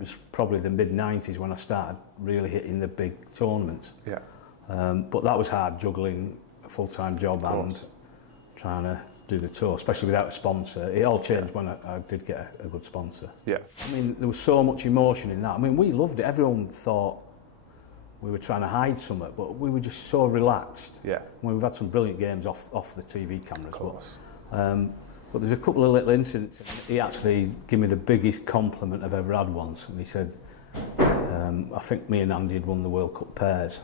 It was probably the mid-90s when I started really hitting the big tournaments. Yeah. But that was hard, juggling a full-time job and trying to do the tour, especially without a sponsor. It all changed when I did get a good sponsor. Yeah. I mean, there was so much emotion in that. I mean, we loved it. Everyone thought we were trying to hide something, but we were just so relaxed. Yeah. I mean, we've had some brilliant games off the TV cameras. But there's a couple of little incidents. He actually gave me the biggest compliment I've ever had once, and he said, I think me and Andy had won the World Cup pairs,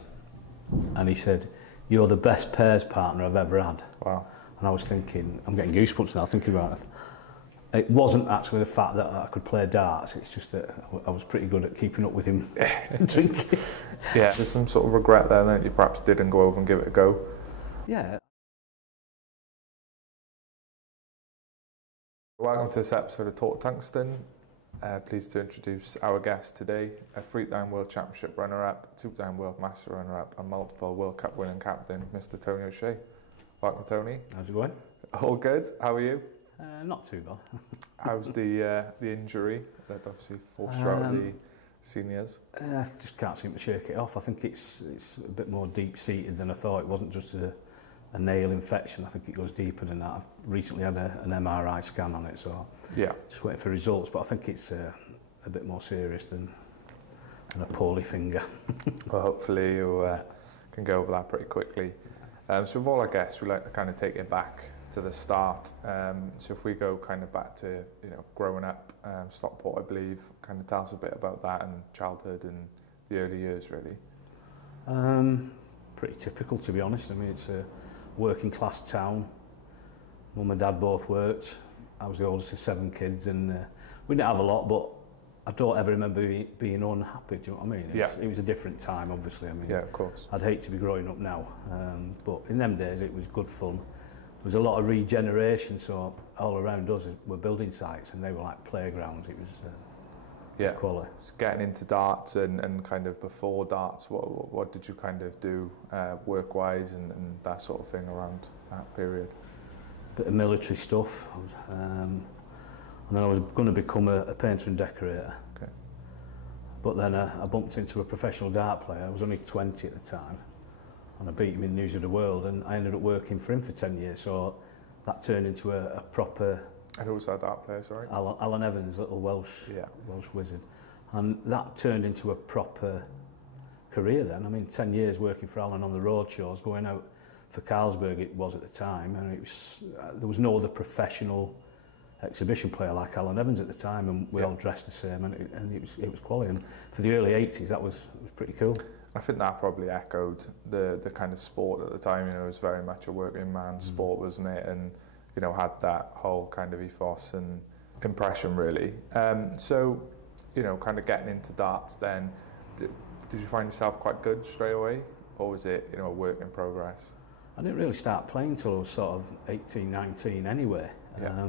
and he said, "You're the best pairs partner I've ever had." Wow. And I was thinking, I'm getting goosebumps now thinking about it. It wasn't actually the fact that I could play darts, it's just that I was pretty good at keeping up with him drinking. Yeah, there's some sort of regret there that you perhaps didn't go over and give it a go. Yeah. Welcome to this episode of Talk Tungsten. Pleased to introduce our guest today, a three-time World Championship runner-up, two-time World Master runner-up and multiple World Cup winning captain, Mr. Tony O'Shea. Welcome, Tony. How's it going? All good. How are you? Not too bad. How's the injury that obviously forced you out of the seniors? I just can't seem to shake it off. I think it's a bit more deep-seated than I thought. It wasn't just a nail infection. I think it goes deeper than that. I've recently had an MRI scan on it, so yeah, just waiting for results. But I think it's a bit more serious than a poorly finger. Well, hopefully you can go over that pretty quickly. So with all our guests, we like to kind of take it back to the start. So if we go kind of back to growing up, Stockport, I believe, kind of tell us a bit about that and childhood and the early years, really. Pretty typical, to be honest. I mean, it's a working class town. Mum and Dad both worked. I was the oldest of 7 kids, and we didn't have a lot, but I don't ever remember being unhappy. Do you know what I mean? It was a different time, obviously. I mean, yeah, of course. I'd hate to be growing up now, but in them days it was good fun. There was a lot of regeneration, so all around us were building sites, and they were like playgrounds. It was quality. So getting into darts and kind of before darts, what did you kind of do work-wise and that sort of thing around that period? Bit of military stuff, and then I was going to become a painter and decorator. Okay. But then I bumped into a professional dart player. I was only 20 at the time, and I beat him in News of the World, and I ended up working for him for 10 years, so that turned into a proper... And who was that dart player, sorry? Alan Evans, little Welsh wizard. And that turned into a proper career then. I mean, 10 years working for Alan on the road shows, going out for Carlsberg it was at the time, and it was, there was no other professional exhibition player like Alan Evans at the time, and we all dressed the same, and it was quality. And for the early 80s, that was pretty cool. I think that probably echoed the kind of sport at the time. It was very much a working man's sport, wasn't it? And had that whole kind of ethos and impression, really. So, kind of getting into darts then, did you find yourself quite good straight away, or was it, a work in progress? I didn't really start playing until I was sort of 18, 19 anyway. Yeah.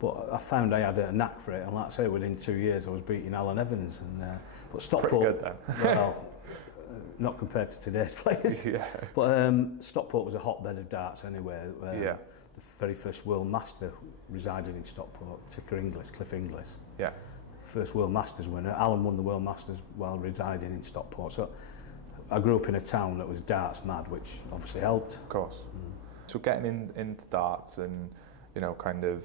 But I found I had a knack for it, and like I say, within 2 years I was beating Alan Evans. But Stockport, pretty good then. Well, not compared to today's players. Yeah. But Stockport was a hotbed of darts anyway. Yeah. The very first World Master resided in Stockport, Cliff Inglis. Yeah. First World Masters winner. Alan won the World Masters while residing in Stockport. So I grew up in a town that was darts mad, which obviously helped. Of course. So getting into darts and, kind of,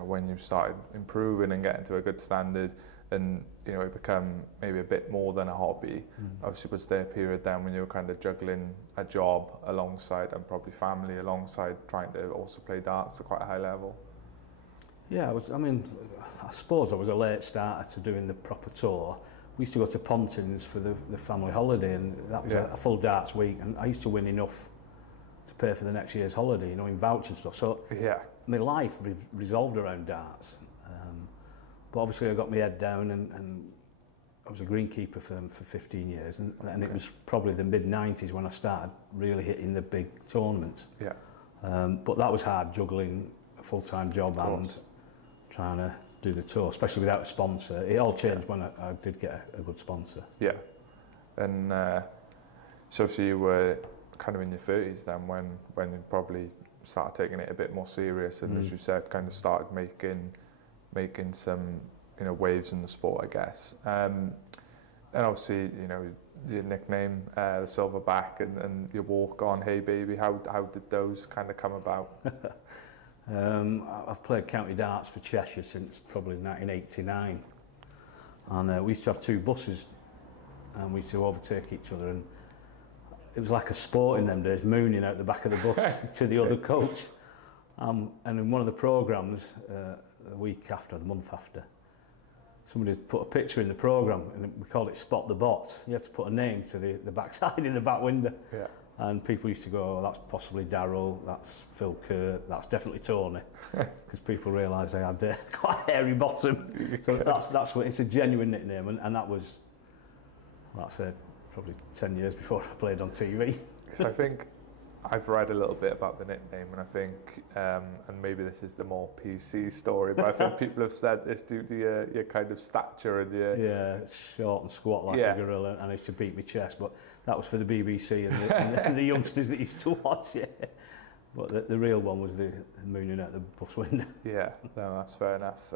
when you started improving and getting to a good standard and, it became maybe a bit more than a hobby. Obviously, was there a period then when you were kind of juggling a job alongside and probably family alongside trying to also play darts at quite a high level? Yeah, I suppose I was a late starter to doing the proper tour. We used to go to Pontins for the family holiday, and that was a full darts week, and I used to win enough to pay for the next year's holiday, in voucher and stuff. So my life resolved around darts. But obviously I got my head down, and I was a greenkeeper for them for 15 years, and it was probably the mid-90s when I started really hitting the big tournaments. Yeah. But that was hard, juggling a full-time job and trying to do the tour, especially without a sponsor. It all changed when I did get a good sponsor. Yeah. And so you were kind of in your 30s then when you probably started taking it a bit more serious, and as you said, kind of started making some waves in the sport, I guess. And obviously, your nickname, the Silverback, and your walk on Hey Baby. How did those kind of come about? I've played county darts for Cheshire since probably 1989, and we used to have 2 buses, and we used to overtake each other, and it was like a sport in them days, mooning out the back of the bus to the other coach. And in one of the programmes, the week after, the month after, somebody put a picture in the programme, and we called it Spot the Bot. You had to put a name to the backside in the back window. Yeah. And people used to go, oh, that's possibly Darryl, that's Phil Kerr, that's definitely Tony, because people realised they had quite a hairy bottom. So that's what, it's a genuine nickname, and that was, like I said, probably 10 years before I played on TV. So I think I've read a little bit about the nickname, and I think, and maybe this is the more PC story, but I think people have said this due to your kind of stature and your... Yeah, short and squat like a gorilla, and I used to beat my chest, but that was for the BBC and the youngsters that used to watch it. But the real one was the mooning out the bus window. Yeah, no, that's fair enough.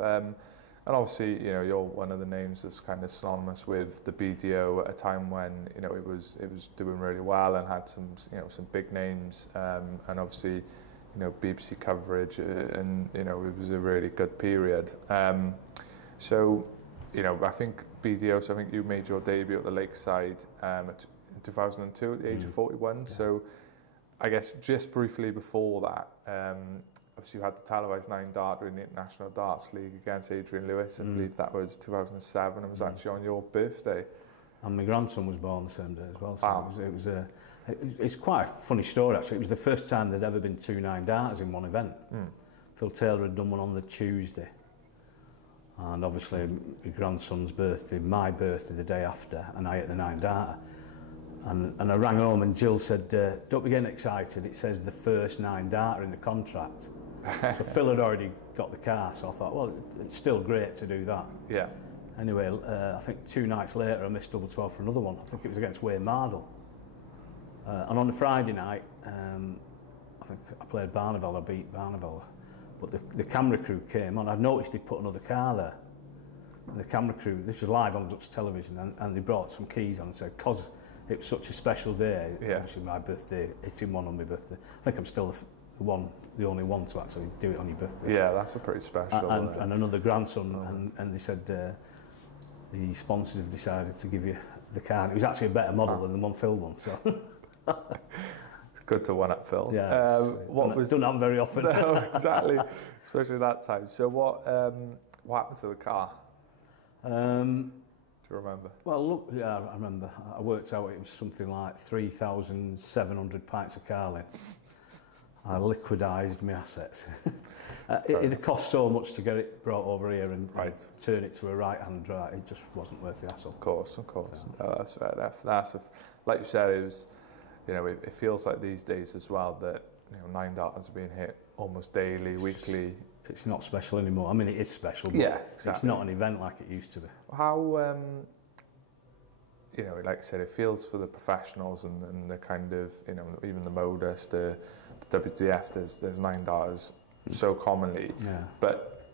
And obviously, you're one of the names that's kind of synonymous with the BDO at a time when, it was doing really well and had some big names, and obviously, BBC coverage, and, it was a really good period. So, I think BDO, so I think you made your debut at the Lakeside in 2002 at the age of 41. Yeah. So, I guess just briefly before that, obviously you had the televised 9-darter in the International Darts League against Adrian Lewis. I believe that was 2007. It was actually on your birthday. And my grandson was born the same day as well. So wow. It's quite a funny story, actually. It was the first time there'd ever been 2 9-darters in one event. Phil Taylor had done one on the Tuesday. And obviously my grandson's birthday, my birthday the day after, and I at the 9-darter. And I rang home and Jill said, don't be getting excited, it says the first 9-darter in the contract. So Phil had already got the car, so I thought, well, it's still great to do that. Yeah. Anyway, I think 2 nights later I missed double 12 for another one. I think it was against Wayne Mardle. And on the Friday night, I think I played Barneveld, I beat Barneveld. But the camera crew came on. I'd noticed he'd put another car there. And the camera crew, this was live on Dutch television, and they brought some keys on and said, because it was such a special day, obviously my birthday, hitting one on my birthday. I think I'm still the only one to actually do it on your birthday. Yeah, that's a pretty special. And another grandson, and they said the sponsors have decided to give you the car. It was actually a better model than the one Phil won, so. It's good to one-up Phil. Yeah, don't happen very often. No, exactly, especially that time. So what happened to the car? Do you remember? Well, look, yeah, I remember. I worked out it was something like 3,700 pints of Carling. I liquidised my assets. It had cost so much to get it brought over here and turn it to a right-hand drive. It just wasn't worth the hassle. Of course. So. No, that's fair enough. Like you said, it was, it feels like these days as well that 9-darters are being hit almost daily, weekly. It's not special anymore. I mean, it is special, but exactly. It's not an event like it used to be. How, like I said, it feels for the professionals and the kind of, even the modus, the WTF, there's 9-darters so commonly. Yeah. But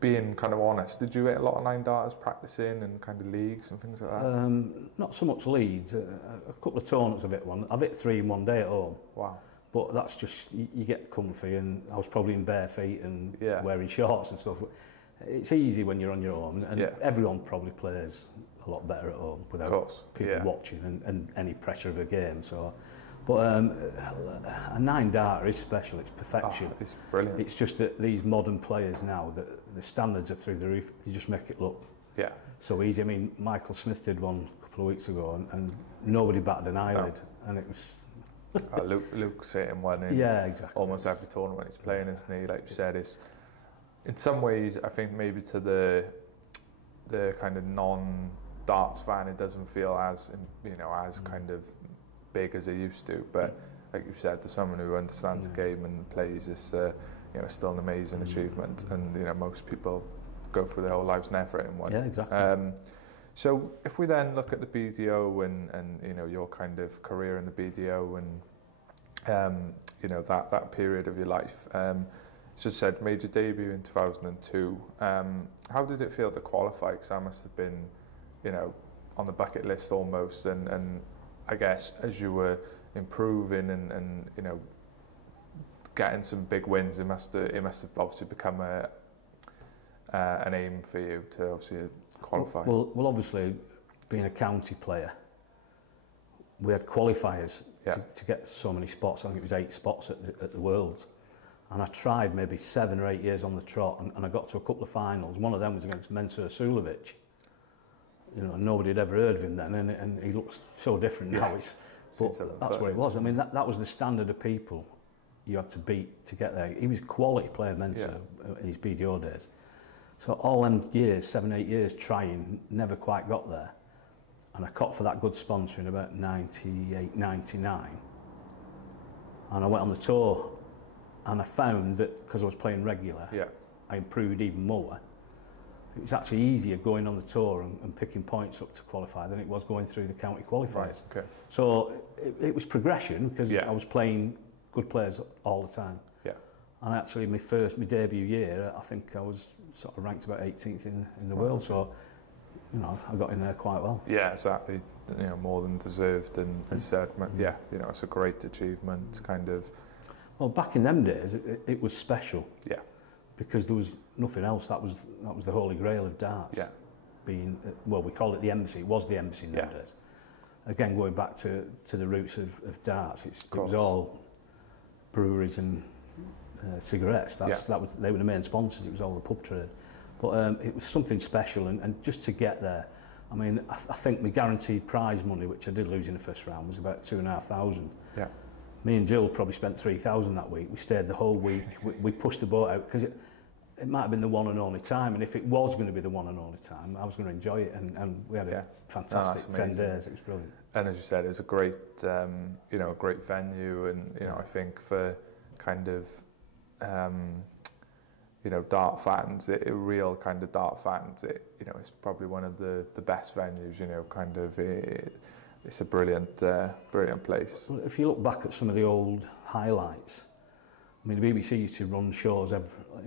being kind of honest, did you hit a lot of 9-darters practicing and kind of leagues and things like that? Not so much leagues. A couple of tournaments I've hit one. I've hit 3 in one day at home. Wow. But that's just, you get comfy, and I was probably in bare feet and wearing shorts and stuff. It's easy when you're on your own, and everyone probably plays a lot better at home without people watching and any pressure of a game. So, but a 9-darter is special, it's perfection. Oh, it's brilliant. It's just that these modern players now, the standards are through the roof, they just make it look so easy. I mean, Michael Smith did one a couple of weeks ago, and nobody batted an eyelid, and it was... Luke's hitting one in almost every tournament he's playing, isn't he? Like you said, it's in some ways, I think maybe to the kind of non-darts fan, it doesn't feel as as kind of big as it used to. But like you said, to someone who understands the game and plays, it's still an amazing achievement. And most people go through their whole lives never hitting one. Yeah, exactly. So if we then look at the BDO and your kind of career in the BDO and that period of your life, So you said made your debut in 2002. How did it feel to qualify? Because that must have been, you know, on the bucket list almost. And I guess as you were improving and you know, getting some big wins, it must have obviously become an aim for you to obviously qualify. Well, obviously, being a county player, we had qualifiers to get so many spots. I think it was 8 spots at the Worlds. And I tried maybe 7 or 8 years on the trot, and I got to a couple of finals. One of them was against Mensur Sulovic. You know, nobody had ever heard of him then, and he looks so different now. But that's what it was. I mean, that was the standard of people you had to beat to get there. He was a quality player, Mensur, in his BDO days. So all them years, 7, 8 years trying, never quite got there. And I caught for that good sponsor in about 98, 99. And I went on the tour, and I found that because I was playing regular, I improved even more. It was actually easier going on the tour and picking points up to qualify than it was going through the county qualifiers. Right, okay. So it was progression because I was playing good players all the time. Yeah. And actually my debut year, I think I was sort of ranked about 18th in the world. So, you know, I got in there quite well. Yeah, exactly. You know, more than deserved, and as said, you know, it's a great achievement, kind of. Well, back in them days, it was special. Yeah. Because there was nothing else. That was the holy grail of darts. Yeah. Being, well, we called it the embassy. It was the embassy in them days. Again, going back to the roots of darts, it was all breweries and cigarettes. They were the main sponsors. It was all the pub trade. But it was something special, and just to get there, I mean, I think my guaranteed prize money, which I did lose in the first round, was about 2,500. Yeah. Me and Jill probably spent 3,000 that week. We stayed the whole week. We pushed the boat out because it might have been the one and only time, and if it was going to be the one and only time, I was going to enjoy it, and we had a fantastic 10 days. It was brilliant. And as you said, it's a great, you know, a great venue, and you know, I think for kind of, you know, dart fans, real kind of dart fans, you know, it's probably one of the best venues. You know, kind of. It's a brilliant, brilliant place. Well, if you look back at some of the old highlights, I mean, the BBC used to run shows in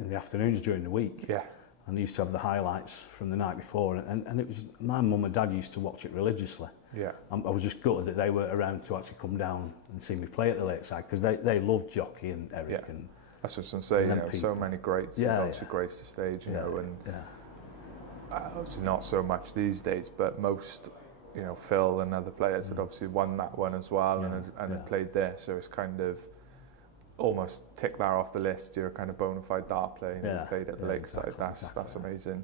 the afternoons during the week. Yeah. And they used to have the highlights from the night before, and it was, my mum and dad used to watch it religiously. Yeah. I was just gutted that they weren't around to actually come down and see me play at the Lakeside, because they loved Jockey and Eric and. That's what I was going to say. You know, people. So many greats. Yeah. Obviously, graced the stage. You know, and obviously not so much these days, but most. You know, Phil and other players had obviously won that one as well, and had played there, so it's kind of almost tick that off the list. You're a kind of bona fide dart player, and you've played at the Lakeside. Exactly. That's amazing.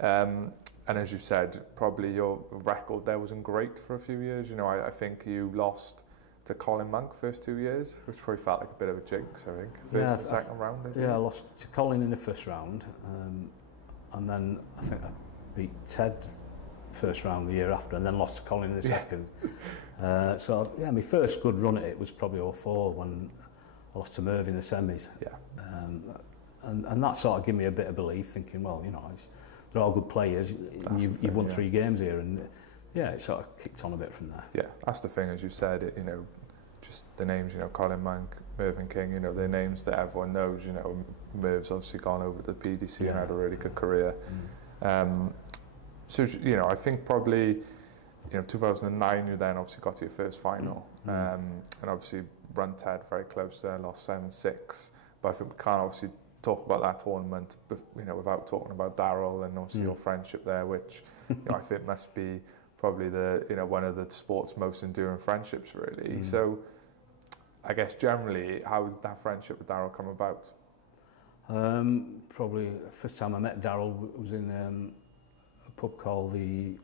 And as you said, probably your record there wasn't great for a few years. You know, I think you lost to Colin Monk first 2 years, which probably felt like a bit of a jinx. I think first and second round. Maybe. Yeah, I lost to Colin in the first round, and then I think I beat Ted first round the year after, and then lost to Colin in the second. So yeah, my first good run at it was probably 2004 when I lost to Merv in the semis. Yeah. And that sort of gave me a bit of belief, thinking, well, you know, they're all good players. You've won 3 games here, and it sort of kicked on a bit from there. Yeah, that's the thing, as you said. You know, just the names. You know, Colin Monk, Mervyn King. You know, they're names that everyone knows. You know, Merv's obviously gone over to the PDC and had a really good career. So, you know, I think probably, you know, 2009, you then obviously got to your first final. And obviously run Ted very close there, lost 7-6. But I think we can't obviously talk about that tournament, you know, without talking about Darryl and obviously your friendship there, which, you know, I think must be probably you know, one of the sport's most enduring friendships, really. So I guess generally, how did that friendship with Darryl come about? Probably the first time I met Darryl was in a pub called the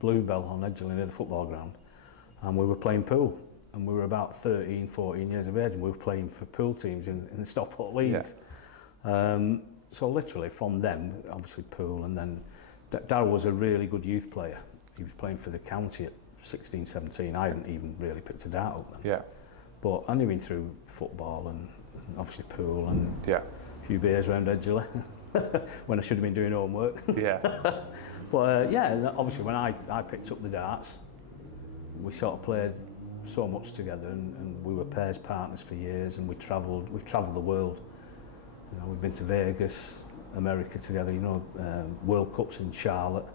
Bluebell on Edgeley near the football ground, and we were playing pool, and we were about 13, 14 years of age, and we were playing for pool teams in the Stockport leagues. So literally from them, obviously pool, and then Darryl was a really good youth player. He was playing for the county at 16, 17. I hadn't even really picked a dart up then. Yeah. But I knew him through football and obviously pool and a few beers around Edgeley when I should have been doing homework. Yeah. But obviously when I picked up the darts, we sort of played so much together, and we were pairs partners for years, and we've travelled the world You know, we've been to Vegas, America together. You know, World Cups in Charlotte.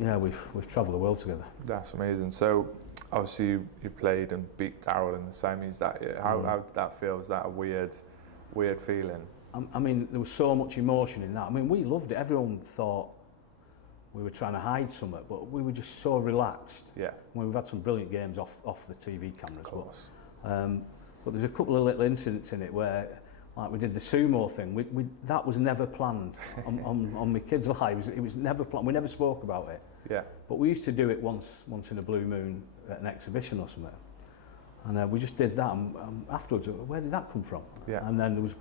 Yeah, we've travelled the world together. That's amazing. So obviously you played and beat Darryl in the semis that year. How did that feel? Was that a weird feeling? I mean, there was so much emotion in that. I mean, we loved it. Everyone thought we were trying to hide something, but we were just so relaxed. Yeah. I mean, we've had some brilliant games off the TV cameras. Of course. But there's a couple of little incidents in it where, like we did the sumo thing, that was never planned on my kids' lives. It was never planned. We never spoke about it. Yeah. But we used to do it once in a blue moon at an exhibition or something. And we just did that. And afterwards, where did that come from? Yeah. And then there was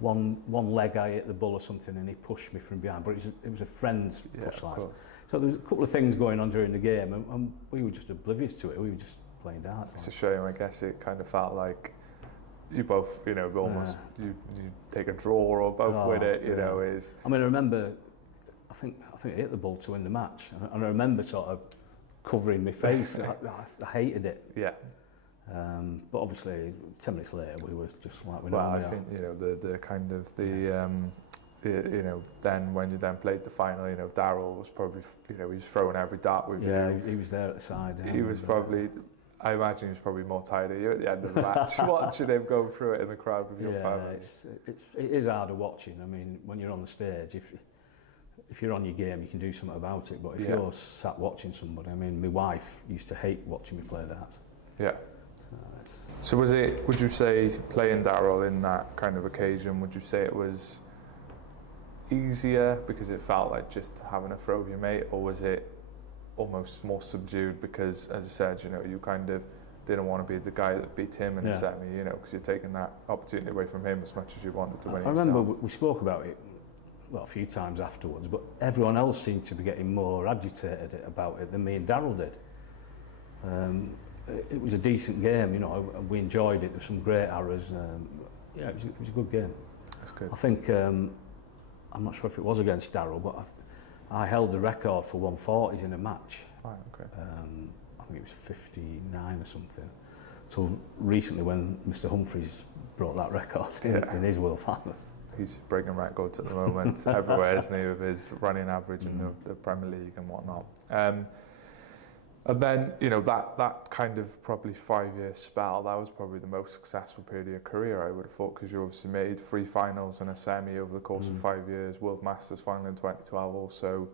one leg I hit the bull or something, and he pushed me from behind. But it was a friend's push like. So there was a couple of things going on during the game, and we were just oblivious to it. We were just playing darts. It's a shame. I guess it kind of felt like you both, you know, almost you take a draw or both win it. You know, is. I mean, I remember. I think I hit the ball to win the match, and I remember sort of covering my face. I hated it. Yeah. But obviously, 10 minutes later, we were just like we know. Well, I think you know the kind of you know, then when you then played the final, you know, Darryl was probably, you know, he was throwing every dart with you. Yeah, he was there at the side. He was probably. I imagine he was probably more tired of you at the end of the match, watching him go through it in the crowd with your family. It is harder watching. I mean, when you're on the stage, if you're on your game, you can do something about it. But if you're sat watching somebody, I mean, my wife used to hate watching me play darts. Yeah. So would you say, playing Darryl in that kind of occasion, would you say it was easier because it felt like just having a throw with your mate, or was it almost more subdued because, as I said, you know, you kind of didn't want to be the guy that beat him in the semi, you know, because you're taking that opportunity away from him as much as you wanted to win it yourself. I remember we spoke about it, well, a few times afterwards, but everyone else seemed to be getting more agitated about it than me and Darryl did. It was a decent game, you know, we enjoyed it. There were some great arrows. Yeah, it was a good game. That's good. I think, I'm not sure if it was against Darryl, but I held the record for 140s in a match. Right, okay. I think it was 59 or something. So recently when Mr. Humphreys broke that record in his World Finals. He's breaking records at the moment everywhere, isn't he, with his running average in the Premier League and whatnot. And then, you know, that kind of probably 5-year spell, that was probably the most successful period of your career, I would have thought, because you obviously made 3 finals and a semi over the course of 5 years, World Masters final in 2012 also.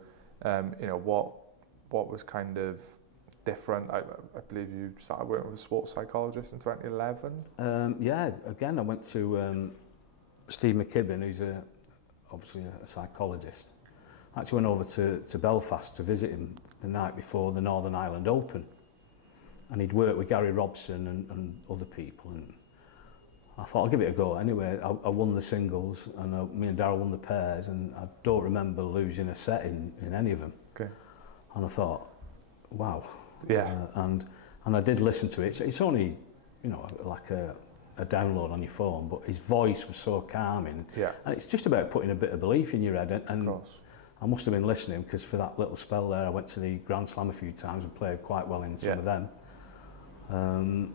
You know, what was kind of different? I believe you started working with a sports psychologist in 2011? Yeah, again, I went to Steve McKibben, who's obviously a psychologist. I actually went over to Belfast to visit him the night before the Northern Ireland Open, and he'd worked with Gary Robson and other people, and I thought I'll give it a go anyway. I won the singles, and me and Darryl won the pairs, and I don't remember losing a set in any of them. Okay. And I thought, wow. Yeah. And I did listen to it. It's only, you know, like a download on your phone, but his voice was so calming. Yeah. And it's just about putting a bit of belief in your head. And of course. I must have been listening, because for that little spell there, I went to the Grand Slam a few times and played quite well in some of them. And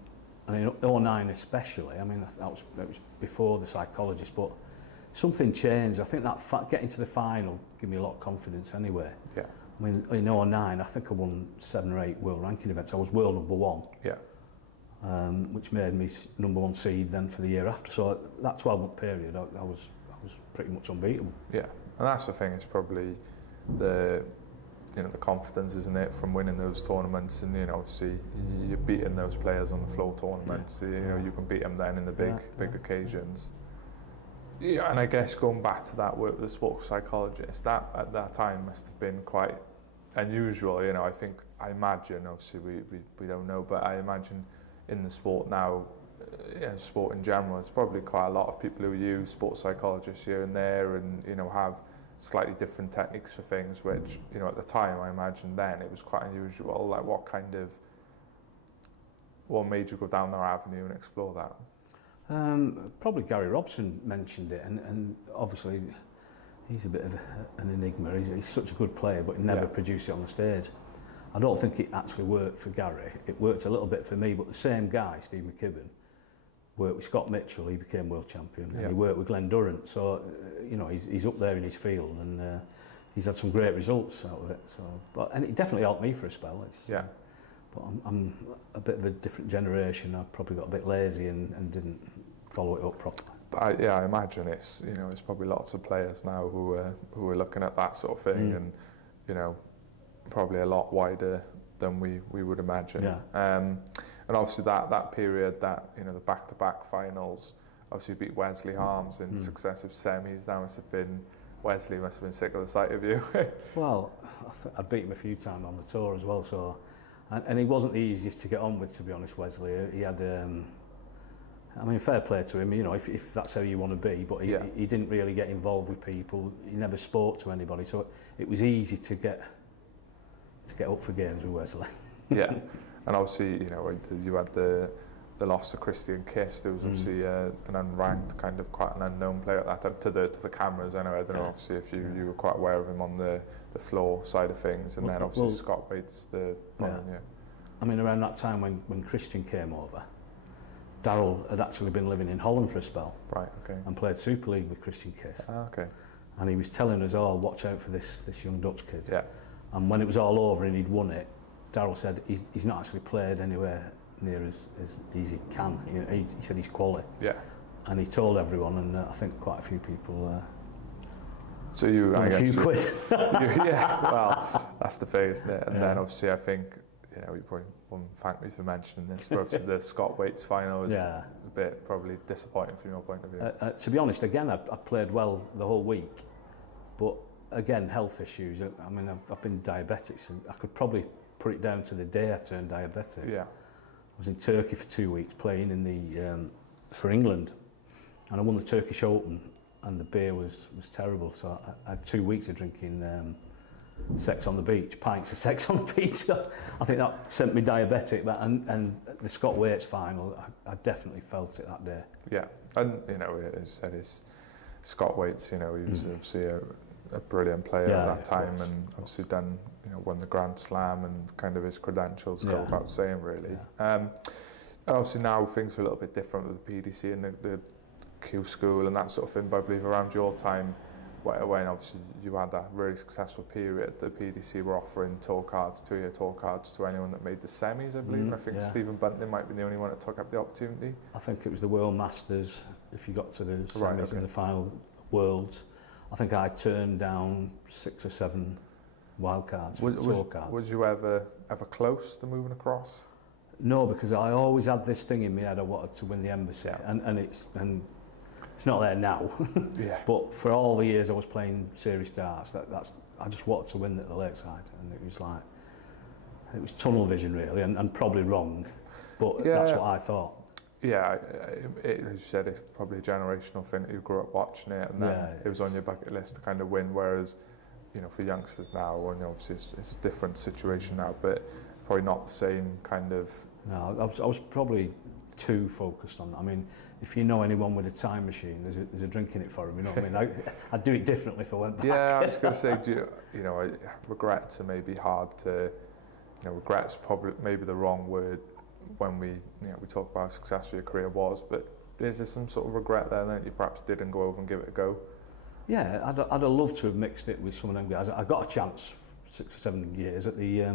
in 2009 especially, I mean, that was before the psychologist, but something changed. I think that getting to the final gave me a lot of confidence anyway. Yeah. I mean, in 2009, I think I won 7 or 8 world ranking events. I was world #1. Yeah. Which made me #1 seed then for the year after. So that 12-month period, I was pretty much unbeatable. Yeah. And that's the thing, it's probably the confidence, isn't it, from winning those tournaments, and, you know, obviously you're beating those players on the floor tournaments, you know, you can beat them then in the big occasions. Yeah, and I guess going back to that work with the sports psychologist, that at that time must have been quite unusual, you know. I imagine, obviously we don't know, but I imagine in the sport now, sport in general, there's probably quite a lot of people who use sports psychologists here and there, and, you know, have slightly different techniques for things, which, you know, at the time, I imagine then it was quite unusual. Like, what made you go down that avenue and explore that? Probably Gary Robson mentioned it, and obviously he's a bit of an enigma. He's such a good player, but he never produced it on the stage. I don't think it actually worked for Gary. It worked a little bit for me, but the same guy, Steve McKibben, worked with Scott Mitchell, he became world champion, Yeah. and he worked with Glenn Durrant, so you know, he's up there in his field, and he's had some great results out of it. So, and it definitely helped me for a spell. Yeah. But I'm a bit of a different generation. I probably got a bit lazy and didn't follow it up properly. But I imagine it's, you know, there's probably lots of players now who are looking at that sort of thing, and you know, probably a lot wider than we would imagine. Yeah. And obviously that period, that, you know, the back-to-back finals, obviously beat Wesley Harms in successive semis. That must have been, Wesley must have been sick of the sight of you. Well, I'd beat him a few times on the tour as well, so, and he wasn't the easiest to get on with, to be honest, Wesley. He had, I mean, fair play to him, you know, if that's how you want to be, but he didn't really get involved with people. He never spoke to anybody, so it was easy to get up for games with Wesley. Yeah, and obviously, you know, you had the loss to Christian Kist, who was obviously an unranked, kind of quite an unknown player at that time, to the cameras anyway. I don't know, obviously, if you were quite aware of him on the floor side of things, and then obviously Scott Waits the following year. I mean, around that time when Christian came over, Darryl had actually been living in Holland for a spell. Right, okay. And played Super League with Christian Kist. Ah, okay. And he was telling us, oh, watch out for this young Dutch kid. Yeah. And when it was all over and he'd won it, Darryl said he's not actually played anywhere near as easy he can. He said he's quality. Yeah. And he told everyone, and I think quite a few people so you, I a guess few you, quid. Yeah, well, that's the thing, isn't it? And then obviously I think, you know, you probably won't thank me for mentioning this, but obviously the Scott Waits final was a bit probably disappointing from your point of view. To be honest, again, I played well the whole week, but again, health issues. I mean, I've been diabetic, so I could probably put it down to the day I turned diabetic. Yeah. I was in Turkey for 2 weeks playing in the for England, and I won the Turkish Open, and the beer was terrible. So I had 2 weeks of drinking sex on the beach, pints of sex on the beach. So I think that sent me diabetic. But and the Scott Waits final, I definitely felt it that day. Yeah, and you know, as you said, it's Scott Waits. You know, he was obviously a brilliant player at that time, and obviously done, you know, won the Grand Slam, and kind of his credentials go without saying, really. And obviously now things are a little bit different with the PDC and the Q School and that sort of thing. But I believe around your time, when obviously you had that really successful period, the PDC were offering tour cards, 2-year tour cards, to anyone that made the semis, I believe. And I think Stephen Bunting might be the only one that took up the opportunity. I think it was the World Masters, if you got to the semis and the final Worlds. I think I turned down 6 or 7 wild cards, tour cards. Was you ever close to moving across? No, because I always had this thing in my head, I wanted to win the embassy, and it's not there now. But for all the years I was playing serious darts, I just wanted to win at the Lakeside, and it was tunnel vision really, and probably wrong, but that's what I thought. Yeah, as you said, it's probably a generational thing. You grew up watching it, and then it was on your bucket list to kind of win. Whereas, you know, for youngsters now, and obviously it's a different situation now, but probably not the same kind of. No, I was probably too focused on that. I mean, if you know anyone with a time machine, there's a drink in it for him. You know what I mean? I'd do it differently if I went back. Yeah, I was going to say, you know, regrets are maybe hard to. You know, regrets probably maybe the wrong word when we talk about how successful your career was, but is there some sort of regret there that you perhaps didn't go over and give it a go? Yeah, I'd have loved to have mixed it with some of them guys. I got a chance 6 or 7 years at the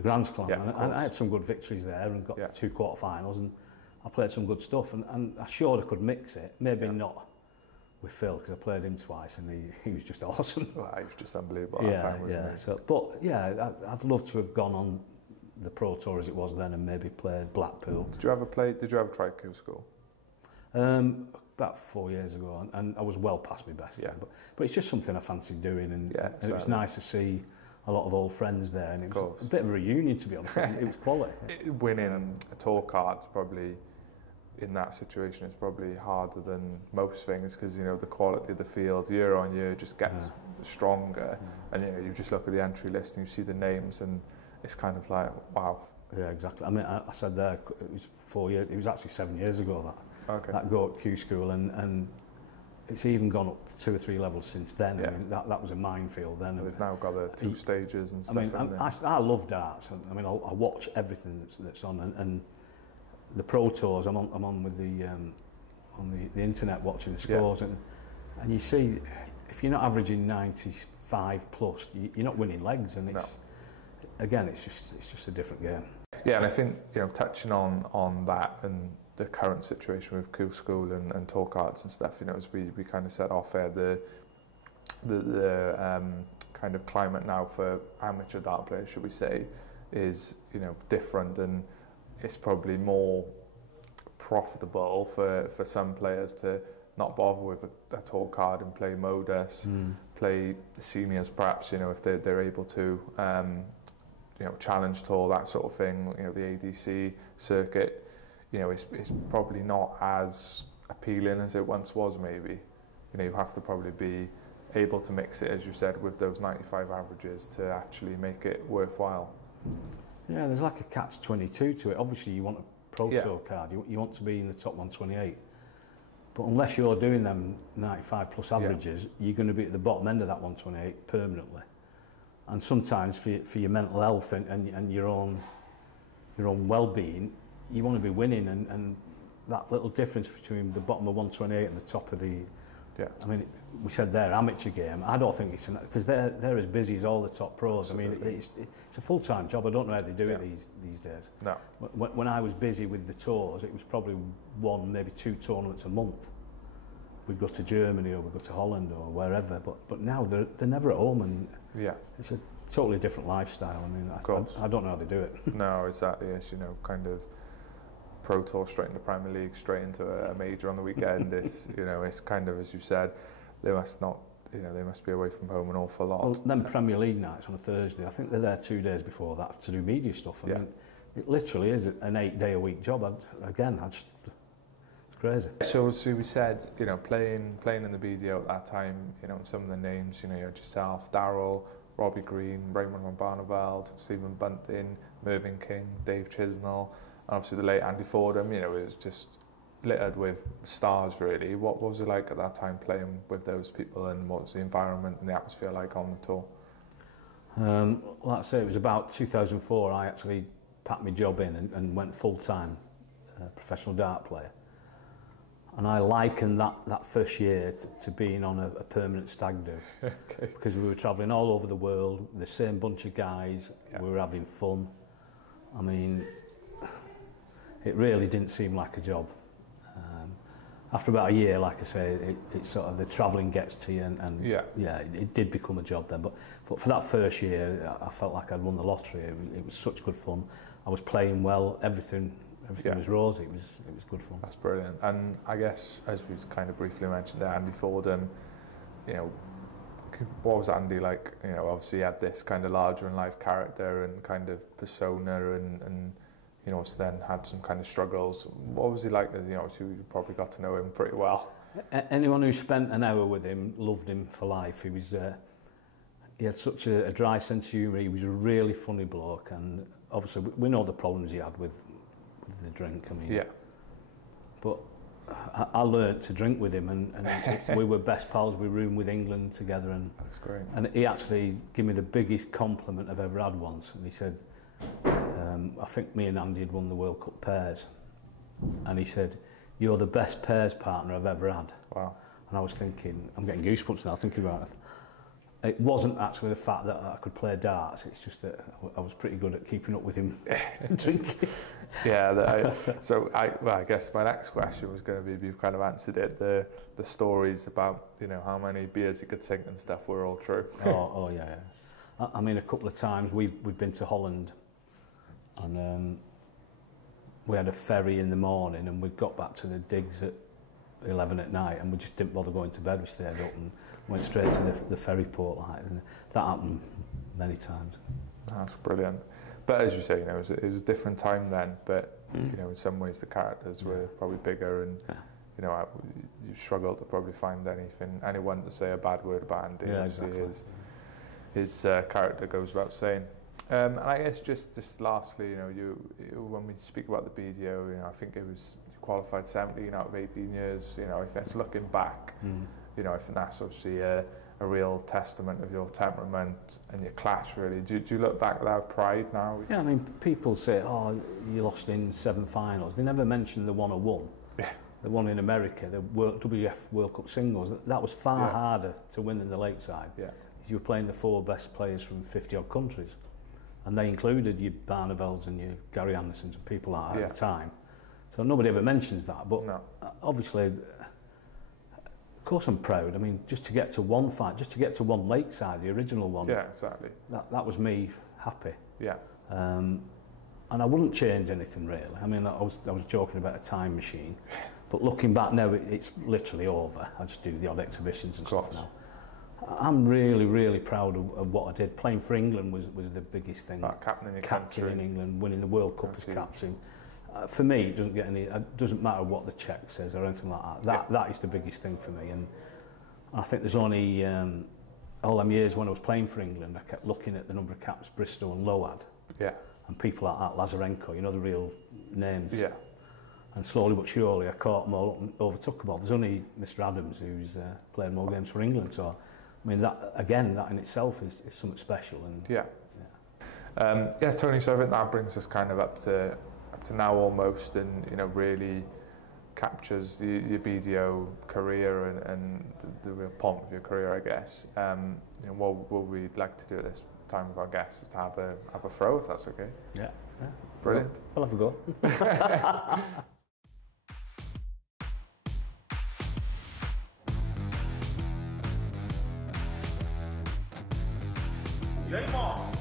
Grand Slam, and I had some good victories there and got 2 quarterfinals, and I played some good stuff, and I sure I could mix it, maybe not with Phil, because I played him twice, and he was just awesome. Well, he was just unbelievable at that time, wasn't he? So, but yeah, I'd love to have gone on the Pro Tour as it was then, and maybe played Blackpool. Did you ever try Q School? About 4 years ago, and I was well past my best. Yeah. But it's just something I fancied doing, and it was nice to see a lot of old friends there, and it was a bit of a reunion, to be honest. It was quality. Winning a tour card probably in that situation is probably harder than most things, because you know the quality of the field year on year just gets stronger, and you know you just look at the entry list and you see the names, and it's kind of like wow. Yeah, exactly. I mean, I said there it was 4 years. It was actually 7 years ago that go at Q School, and it's even gone up 2 or 3 levels since then. I mean, that was a minefield then. They've now got the 2 stages and stuff. I mean, I love darts. I mean, I watch everything that's on, and the Pro Tours, I'm on with on the internet watching the scores, and you see if you're not averaging 95 plus, you're not winning legs, and it's again it's just a different game. Yeah, and I think, you know, touching on that and the current situation with Cool School and Talk Arts and stuff, you know, as we kind of set off here, the kind of climate now for amateur dart players, should we say, is, you know, different, and it's probably more profitable for some players to not bother with a tour card and play modus, play the seniors perhaps, you know, if they're able to, you know, challenge tour, that sort of thing, you know, the ADC circuit, you know, it's probably not as appealing as it once was maybe. You know, you have to probably be able to mix it, as you said, with those 95 averages to actually make it worthwhile. Yeah, there's like a catch-22 to it. Obviously, you want a Pro Tour card, you want to be in the top 128. But unless you're doing them 95 plus averages, you're going to be at the bottom end of that 128 permanently. And sometimes for your mental health and your own well-being, you want to be winning, and that little difference between the bottom of 128 and the top of the... I mean, we said they're amateur game. I don't think it's... Because they're as busy as all the top pros. Absolutely. I mean, it's a full-time job. I don't know how they do it these days. No. When I was busy with the tours, it was probably 1, maybe 2 tournaments a month. We'd go to Germany or we'd go to Holland or wherever. But now they're never at home, and it's a totally different lifestyle. I mean, I don't know how they do it. No, exactly. It's, you know, kind of Pro Tour straight into Premier League, straight into a major on the weekend. It's, you know, it's kind of, as you said, they must not, you know, they must be away from home an awful lot. Well, then Premier League nights on a Thursday, I think they're there 2 days before that to do media stuff. I mean, it literally is an 8-day-a-week job. It's crazy. So we said, you know, playing in the BDO at that time, you know, some of the names, you know, you had yourself, Darryl, Robbie Green, Raymond van Barneveld, Stephen Bunting, Mervyn King, Dave Chisnell, and obviously the late Andy Fordham. You know, it was just littered with stars, really. What was it like at that time playing with those people, and what was the environment and the atmosphere like on the tour? Like I say, it was about 2004 I actually packed my job in and went full-time professional dart player. And I likened that first year to being on a permanent stag do. Okay. Because we were travelling all over the world, the same bunch of guys, we were having fun. I mean, it really didn't seem like a job. After about a year, like I say, it sort of, the travelling gets to you, and it did become a job then. But for that first year, I felt like I'd won the lottery. It was such good fun. I was playing well, everything was rosy. It was good fun. That's brilliant. And I guess, as we kind of briefly mentioned there, Andy Fordham, you know, what was Andy like? You know, obviously he had this kind of larger in life character and kind of persona, and you know, then had some kind of struggles. What was he like? You know, you probably got to know him pretty well. Anyone who spent an hour with him loved him for life. He had such a dry sense of humour. He was a really funny bloke, and obviously we know the problems he had with the drink. I mean, but I learnt to drink with him, and we were best pals. We roomed with England together, and that's great. And he actually gave me the biggest compliment I've ever had once, and he said, I think me and Andy had won the World Cup pairs, and he said, "You're the best pairs partner I've ever had." Wow. And I was thinking, I'm getting goosebumps now thinking about it. It wasn't actually the fact that I could play darts, it's just that I was pretty good at keeping up with him drinking. So I guess my next question was going to be, you've kind of answered it, the stories about, you know, how many beers he could sink and stuff were all true. oh yeah. I mean, a couple of times we've been to Holland, and we had a ferry in the morning, and we got back to the digs at 11 at night, and we just didn't bother going to bed. We stayed up and went straight to the ferry port, and that happened many times. That's brilliant. But as you say, you know, it was a different time then, but you know, in some ways the characters were probably bigger, and you know, you struggled to probably find anyone to say a bad word about Andy. Exactly. His character goes without saying. And I guess just lastly, you know, when we speak about the BDO, you know, I think it was you qualified 17 out of 18 years. You know, if it's looking back, you know, I think that's obviously a a real testament of your temperament and your class, really. Do you look back at that with pride now? Yeah, I mean, people say, oh, you lost in 7 finals. They never mention the one I won. Yeah. The one in America, the WF World Cup singles. That was far harder to win than the Lakeside. Yeah. You were playing the 4 best players from 50-odd countries. And they included your Barnevelds and your Gary Andersons and people like that at the time. So nobody ever mentions that. But obviously, of course I'm proud. I mean, just to get to one fight, just to get to one Lakeside, the original one. Yeah, exactly. That was me happy. Yeah. And I wouldn't change anything really. I mean, I was joking about a time machine. But looking back now, it's literally over. I just do the odd exhibitions and stuff now. I'm really, really proud of what I did. Playing for England was the biggest thing. Captaining your country. In England, winning the World Cup as captain. For me, it doesn't matter what the check says or anything like that. That is the biggest thing for me. And I think there's only all them years when I was playing for England, I kept looking at the number of caps Bristow and Lowe had. Yeah. And people like that, Lazarenko, you know, the real names. Yeah. And slowly but surely, I caught them all up and overtook them all. There's only Mr. Adams who's played more games for England. So, I mean, that in itself is something special. And yes, Tony. So I think that brings us kind of up to now almost, and you know, really captures your BDO career and the real pomp of your career, I guess. You know, what we'd like to do at this time with our guests is to have a throw, if that's okay. Yeah. Brilliant. I'll have a go. Game on.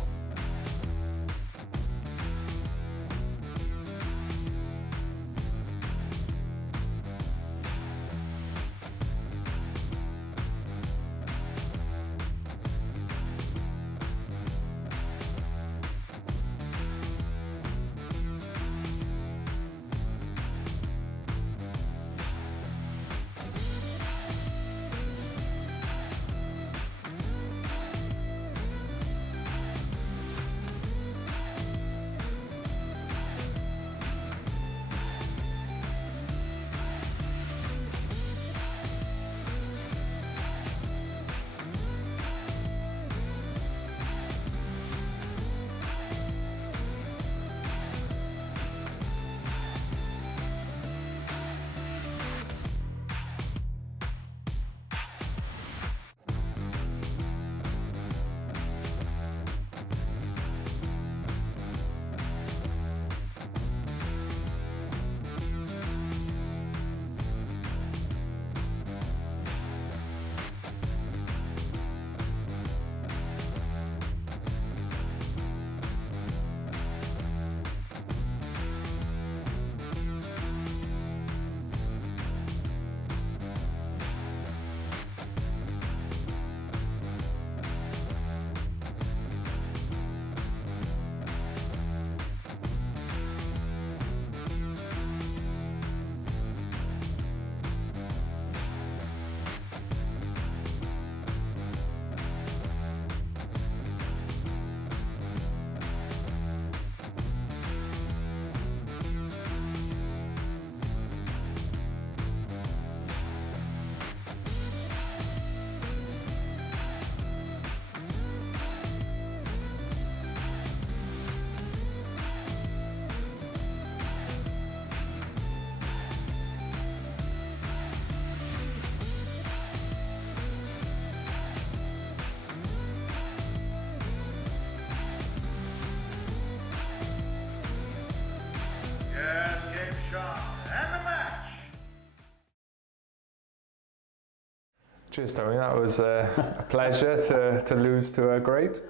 Cheers, Tony. That was a pleasure to lose to a great.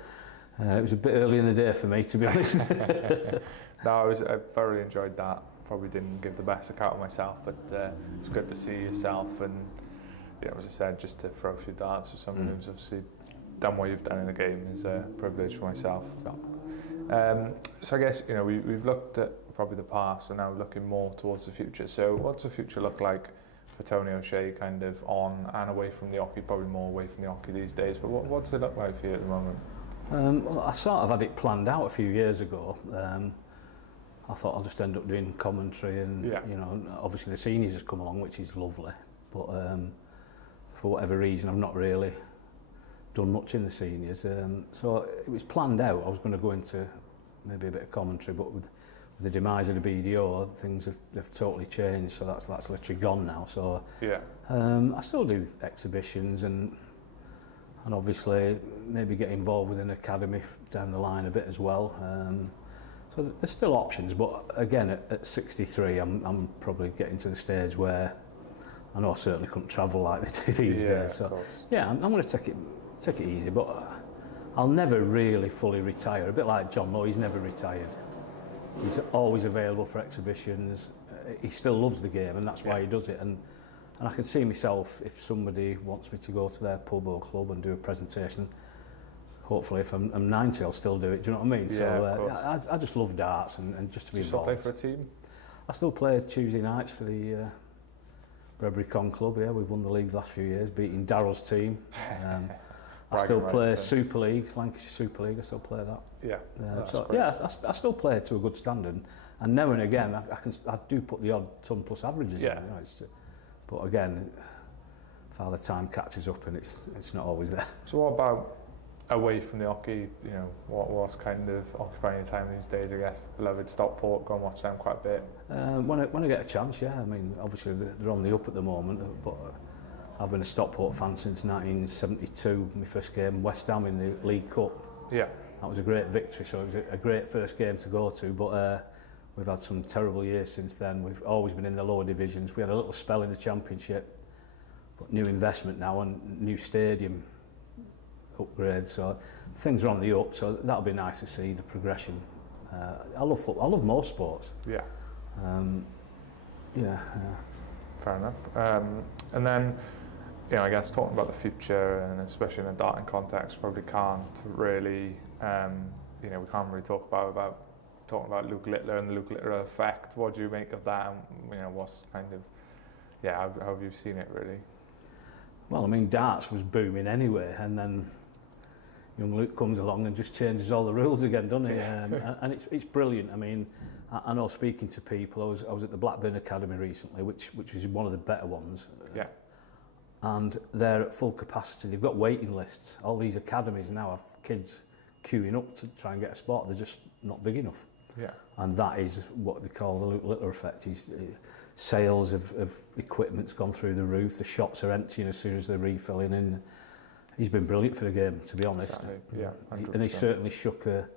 It was a bit early in the day for me, to be honest. No, I thoroughly enjoyed that. Probably didn't give the best account of myself, but it was good to see yourself. And you know, as I said, just to throw a few darts with someone who's obviously done what you've done in the game is a privilege for myself. So I guess, you know, we've looked at probably the past and now looking more towards the future. So what's the future look like for Tony O'Shea, kind of on and away from the hockey? Probably more away from the hockey these days, but what's it look like for you at the moment? Well, I sort of had it planned out a few years ago. I thought I'll just end up doing commentary and, you know, obviously the seniors has come along, which is lovely, but for whatever reason I've not really done much in the seniors. So it was planned out. I was going to go into maybe a bit of commentary, but with the demise of the BDO, things have totally changed. So that's literally gone now. So yeah, I still do exhibitions and obviously maybe get involved with an academy down the line a bit as well. So there's still options, but again, at 63, I'm probably getting to the stage where I know I certainly couldn't travel like they do these days. So yeah, I'm going to take it easy, but I'll never really fully retire. A bit like John Lowe, he's never retired. He's always available for exhibitions. He still loves the game, and that's why he does it. And I can see myself, if somebody wants me to go to their pub or club and do a presentation, hopefully if I'm 90 I'll still do it, do you know what I mean? Yeah, so I just love darts and just to be involved. Do you still play for a team? I still play Tuesday nights for the Recon Club, yeah, we've won the league the last few years, beating Darrell's team. I still play Super League, Lancashire Super League, I still play that. Yeah, so yeah, I still play to a good standard, and now and again I do put the odd ton plus averages in, you know, but again, Father Time catches up and it's not always there. So what about away from the hockey, you know, what's kind of occupying your time these days, I guess? Beloved Stockport, go and watch them quite a bit. When I get a chance, yeah. I mean, obviously they're on the up at the moment, but I've been a Stockport fan since 1972, my first game, West Ham in the League Cup. Yeah. That was a great victory, so it was a great first game to go to, but we've had some terrible years since then. We've always been in the lower divisions. We had a little spell in the Championship, but new investment now and new stadium upgrade, so things are on the up, so that'll be nice to see the progression. I love football, I love most sports. Yeah. Yeah. Fair enough. And then, you know, I guess talking about the future, and especially in a darting context, probably can't really, you know, we can't really talk about talking about Luke Littler and the Luke Littler effect. What do you make of that? And, you know, what's kind of, yeah, how have you seen it really? Well, I mean, darts was booming anyway, and then young Luke comes along and just changes all the rules again, doesn't he? And it's brilliant. I mean, I know, speaking to people, I was at the Blackburn Academy recently, which is one of the better ones. Yeah. And they're at full capacity. They've got waiting lists. All these academies now have kids queuing up to try and get a spot. They're just not big enough. Yeah. And that is what they call the Luke Littler effect. Sales of equipment's gone through the roof. The shops are emptying as soon as they're refilling. And he's been brilliant for the game, to be honest. Exactly. Yeah, 100%. And he certainly shook a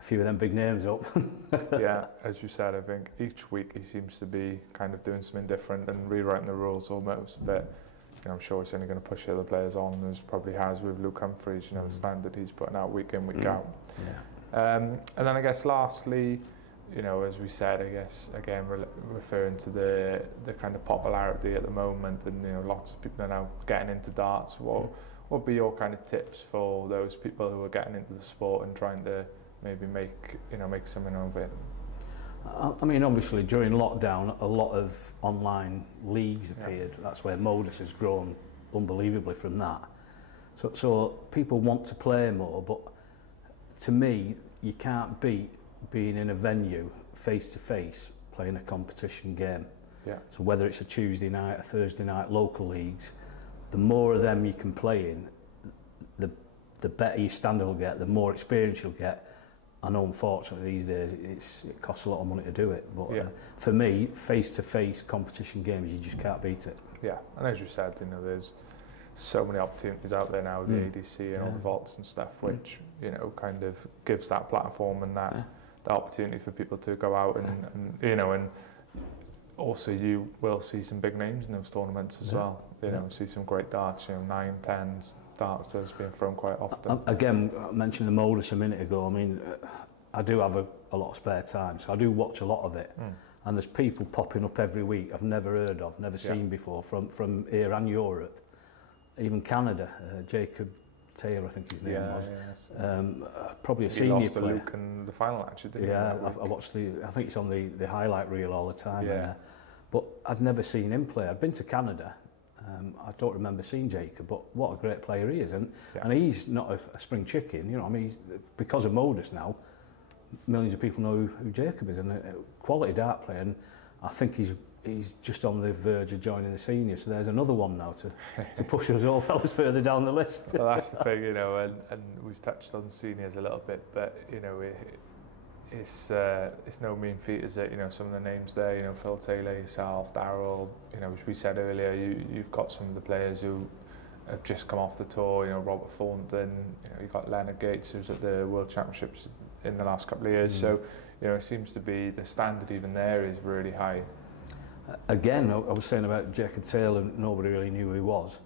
few of them big names up. Yeah, as you said, I think each week he seems to be kind of doing something different and rewriting the rules almost. But you know, I'm sure he's only going to push the other players on, as probably has with Luke Humphries. You know, the standard he's putting out week in, week out. Yeah. And then I guess lastly, you know, as we said, I guess again referring to the kind of popularity at the moment, and you know, lots of people are now getting into darts. What would be your kind of tips for those people who are getting into the sport and trying to maybe make something of it? I mean, obviously during lockdown, a lot of online leagues appeared. Yeah. That's where Modus has grown unbelievably from that. So people want to play more, but to me, you can't beat being in a venue face to face playing a competition game. Yeah. So whether it's a Tuesday night, a Thursday night, local leagues, the more of them you can play in, the better your standard will get, the more experience you'll get. I know, unfortunately, these days it costs a lot of money to do it, but for me, face-to-face competition games, you just can't beat it. Yeah, and as you said, you know, there's so many opportunities out there now with the ADC and all the vaults and stuff, which you know, kind of gives that platform and that opportunity for people to go out and you know, and also you will see some big names in those tournaments as well. You know, see some great darts, you know, 9, 10s. Darts being thrown quite often. Again, I mentioned the Modus a minute ago. I mean, I do have a lot of spare time, so I do watch a lot of it. And there's people popping up every week I've never heard of, never seen before, from here and Europe, even Canada. Jacob Taylor, I think his name was. Probably a senior player. He lost to Luke in the final, actually, didn't he? Yeah, I watched I think it's on the highlight reel all the time. Yeah. But I'd never seen him play. I'd been to Canada. I don't remember seeing Jacob, but what a great player he is, and he's not a spring chicken, you know. I mean, because of Modus now, millions of people know who Jacob is, and a quality dart player. And I think he's he's just on the verge of joining the senior, so there's another one now to push us all fellas further down the list. Well, that's the thing, you know, and we've touched on seniors a little bit, but you know, it's no mean feat, is it? You know, some of the names there, you know, Phil Taylor, yourself, Darryl, you know, as we said earlier, you've got some of the players who have just come off the tour, you know, Robert Thornton, you know, you've got Leonard Gates, who's at the World Championships in the last couple of years, so, you know, it seems to be the standard even there is really high. Again, I was saying about Jacob Taylor, nobody really knew who he was.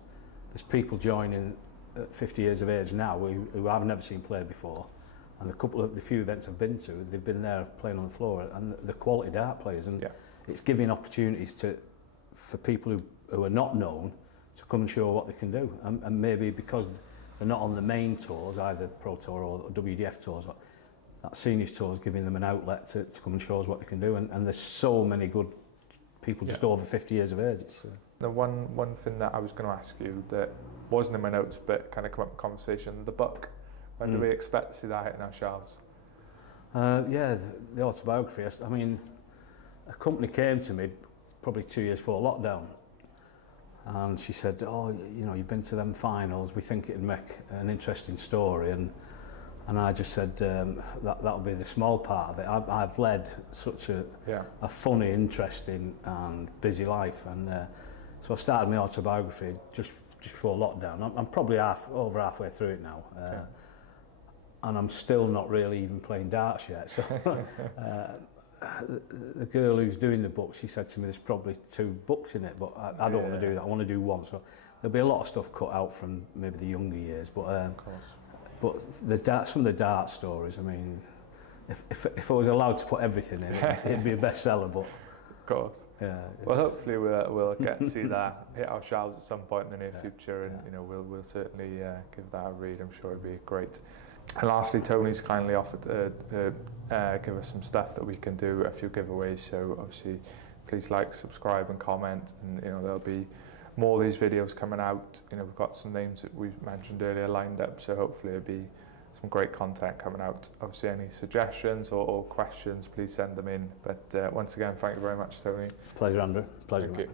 There's people joining at 50 years of age now who I've never seen play before, and the few events I've been to, they've been there playing on the floor, and the quality dart players, and it's giving opportunities for people who are not known to come and show what they can do, and maybe because they're not on the main tours, either Pro Tour or WDF tours, that seniors tour is giving them an outlet to come and show us what they can do, and there's so many good people just over 50 years of age. The one thing that I was going to ask you that wasn't in my notes but kind of come up in conversation, the book, when do we expect to see that hitting our shelves? Yeah, the autobiography. I mean, a company came to me probably 2 years before lockdown, and she said, oh, you know, you've been to them finals, we think it'd make an interesting story, and I just said that'll be the small part of it. I've led such a funny, interesting and busy life, and so I started my autobiography just before lockdown. I'm probably over halfway through it now, and I'm still not really even playing darts yet. So the girl who's doing the book, she said to me, there's probably 2 books in it, but I don't want to do that. I want to do one. So there'll be a lot of stuff cut out from maybe the younger years, but of course. But some of the dart stories, I mean, if I was allowed to put everything in, it'd be a bestseller. But of course, yeah. Well, hopefully we'll get to see that hit our shelves at some point in the near future, and you know we'll certainly give that a read. I'm sure it'd be great. And lastly, Tony's kindly offered to give us some stuff that we can do, a few giveaways. So obviously, please like, subscribe, and comment. And you know there'll be more of these videos coming out. You know, we've got some names that we've mentioned earlier lined up, so hopefully it'll be some great content coming out. Obviously, any suggestions or questions, please send them in. But once again, thank you very much, Tony. Pleasure, Andrew. Pleasure. Thank you.